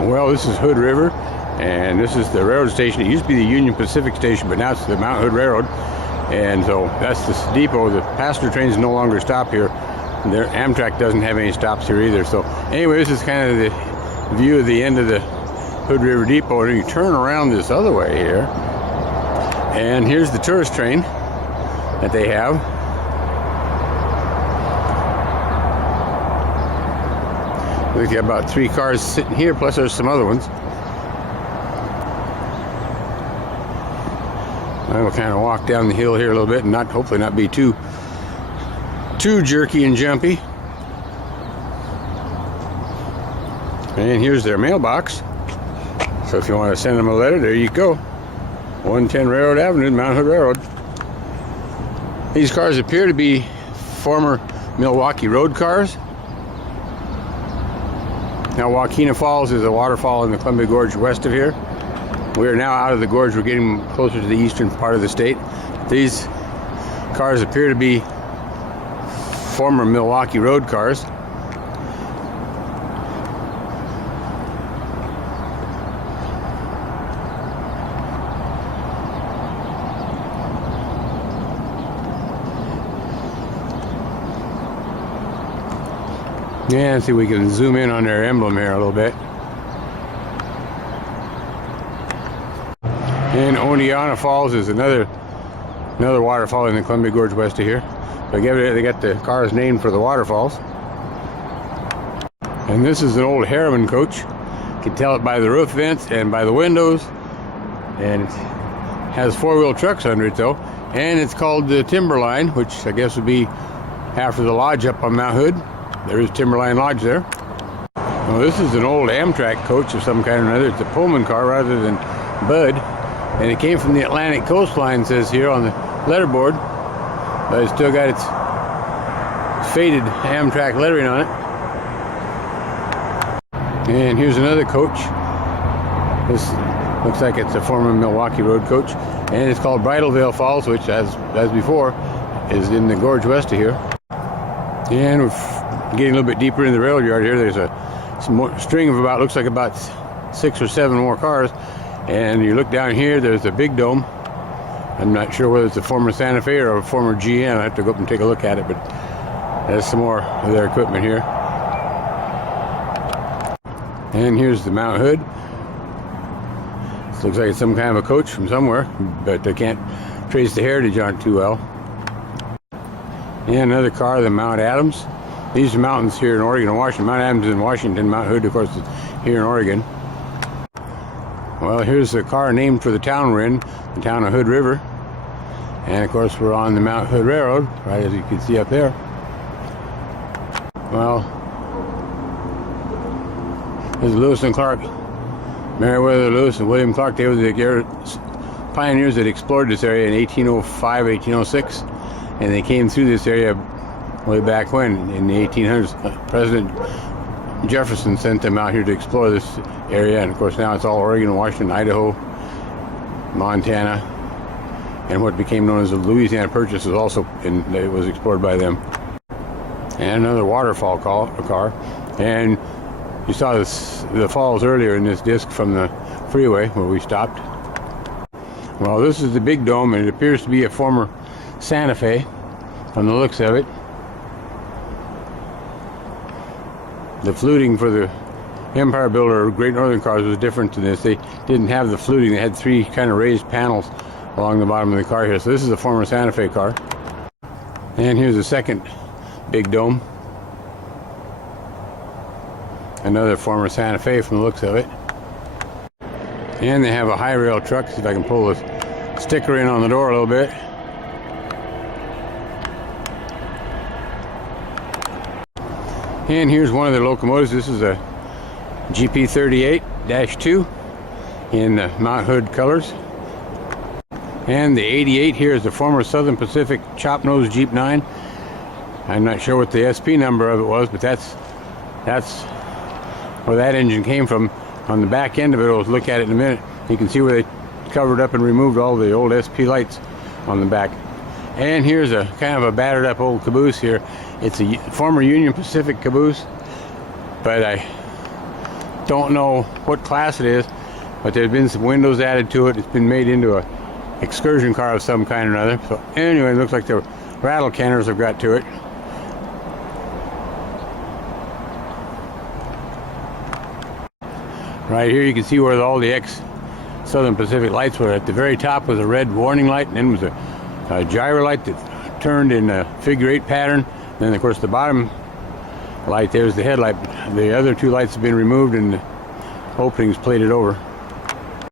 Well, this is Hood River, and this is the railroad station. It used to be the Union Pacific station, but now it's the Mount Hood Railroad. And so that's the depot. The passenger trains no longer stop here. Their Amtrak doesn't have any stops here either. So anyway, this is kind of the view of the end of the Hood River Depot. And you turn around this other way here, and here's the tourist train that they have. We've got about 3 cars sitting here, plus there's some other ones. I will kind of walk down the hill here a little bit and hopefully not be too jerky and jumpy. And here's their mailbox. So if you want to send them a letter, there you go. 110 Railroad Avenue, Mount Hood Railroad. These cars appear to be former Milwaukee Road cars. Now, Waukena Falls is a waterfall in the Columbia Gorge west of here. We are now out of the gorge. We're getting closer to the eastern part of the state. These cars appear to be former Milwaukee Road cars. Yeah, let's see if we can zoom in on their emblem here a little bit. And Oneonta Falls is another waterfall in the Columbia Gorge west of here. So they got the cars named for the waterfalls. And this is an old Harriman coach. You can tell it by the roof vents and by the windows. And it has 4-wheel trucks under it though. And it's called the Timberline, which I guess would be after the lodge up on Mount Hood. There is Timberline Lodge there. Well, this is an old Amtrak coach of some kind or another. It's a Pullman car rather than Bud. And it came from the Atlantic coastline, says here on the letterboard. But it's still got its faded Amtrak lettering on it. And here's another coach. This looks like it's a former Milwaukee Road coach. And it's called Bridalveil Falls, which, as before, is in the gorge west of here. And we're getting a little bit deeper in the rail yard here. There's some more string of looks like about 6 or 7 more cars. And you look down here, there's a big dome. I'm not sure whether it's a former Santa Fe or a former GM. I have to go up and take a look at it, but there's some more of their equipment here. And here's the Mount Hood. This looks like it's some kind of a coach from somewhere, but I can't trace the heritage on it too well. And another car, the Mount Adams. These are mountains here in Oregon and Washington. Mount Adams is in Washington. Mount Hood, of course, is here in Oregon. Well, here's the car named for the town we're in, the town of Hood River. And of course, we're on the Mount Hood Railroad, right as you can see up there. Well, this is Lewis and Clark. Meriwether Lewis and William Clark, they were the pioneers that explored this area in 1805, 1806. And they came through this area way back when, in the 1800s. President Jefferson sent them out here to explore this area, and of course now it's all Oregon, Washington, Idaho, Montana, and what became known as the Louisiana Purchase was also it was explored by them. And another waterfall car, and you saw the falls earlier in this disc from the freeway where we stopped. Well, this is the big dome, and it appears to be a former Santa Fe from the looks of it. The fluting for the Empire Builder Great Northern cars was different to this. They didn't have the fluting. They had 3 kind of raised panels along the bottom of the car here. So this is a former Santa Fe car. And here's the second big dome. Another former Santa Fe from the looks of it. And they have a high rail truck. See if I can pull the sticker in on the door a little bit. And here's one of their locomotives. This is a GP38-2 in the Mount Hood colors. And the 88 here is the former Southern Pacific Chop Nose Jeep 9. I'm not sure what the SP number of it was, but that's where that engine came from. On the back end of it, we'll look at it in a minute. You can see where they covered up and removed all the old SP lights on the back. And here's a kind of a battered up old caboose here. It's a former Union Pacific caboose, but I Don't know what class it is, but there's been some windows added to it. It's been made into a excursion car of some kind or another. So anyway, it looks like the rattle canners have got to it. Right here you can see where all the ex-Southern Pacific lights were. At the very top was a red warning light, and then was a gyro light that turned in a figure 8 pattern. Then of course the bottom light, there's the headlight. The other two lights have been removed and the openings plated over.